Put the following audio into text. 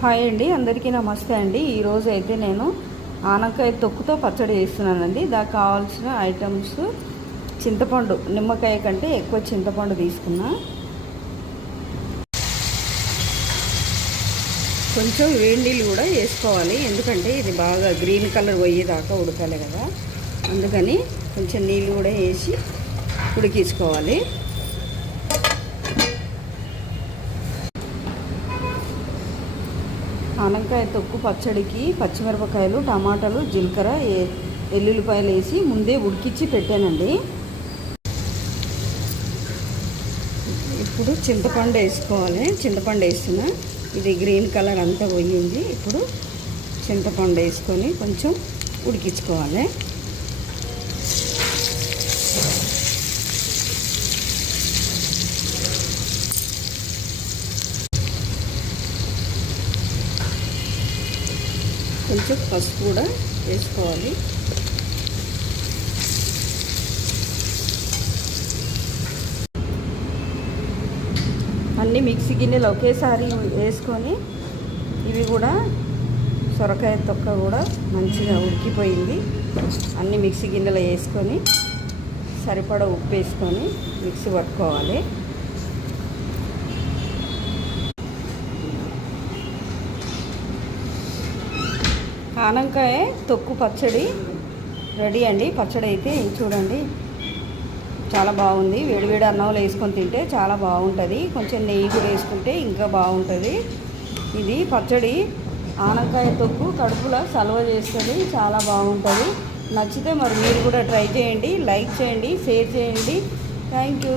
Hi అండి, అందరికీ నమస్తే అండి. ఈరోజు అయితే నేను ఆనకాయ తొక్కుతో పచ్చడి చేస్తున్నానండి. దానికి కావాల్సిన ఐటమ్స్ చింతపండు, నిమ్మకాయ కంటే ఎక్కువ చింతపండు తీసుకున్నా. కొంచెం వేడి నీళ్ళు కూడా వేసుకోవాలి, ఎందుకంటే ఇది బాగా గ్రీన్ కలర్ పోయేదాకా ఉడకాలి కదా, అందుకని కొంచెం నీళ్ళు కూడా వేసి ఉడికించుకోవాలి. ఆనకాయ తొక్కు పచ్చడికి పచ్చిమిరపకాయలు, టమాటాలు, జీలకర్ర, ఎల్లుల్లిపాయలు వేసి ముందే ఉడికించి పెట్టానండి. ఇప్పుడు చింతపండు వేసుకోవాలి. చింతపండు వేసిన ఇది గ్రీన్ కలర్ అంతా పోయింది. ఇప్పుడు చింతపండు వేసుకొని కొంచెం ఉడికించుకోవాలి. కొంచెం పసుపు కూడా వేసుకోవాలి. అన్నీ మిక్సీ గిన్నెలు ఒకేసారి వేసుకొని, ఇవి కూడా సొరకాయ తొక్క కూడా మంచిగా ఉడికిపోయింది. అన్నీ మిక్సీ గిన్నెలో వేసుకొని సరిపడా ఉప్పు వేసుకొని మిక్సీ పట్టుకోవాలి. ఆనకాయ తొక్కు పచ్చడి రెడీ అండి. పచ్చడి అయితే చూడండి, చాలా బాగుంది. వేడివేడి అన్నంలో వేసుకొని తింటే చాలా బాగుంటుంది. కొంచెం నెయ్యి కూడా వేసుకుంటే ఇంకా బాగుంటుంది. ఇది పచ్చడి ఆనకాయ తొక్కు కడుపులో సలువ చేస్తుంది, చాలా బాగుంటుంది. నచ్చితే మరి మీరు కూడా ట్రై చేయండి, లైక్ చేయండి, షేర్ చేయండి. Thank you.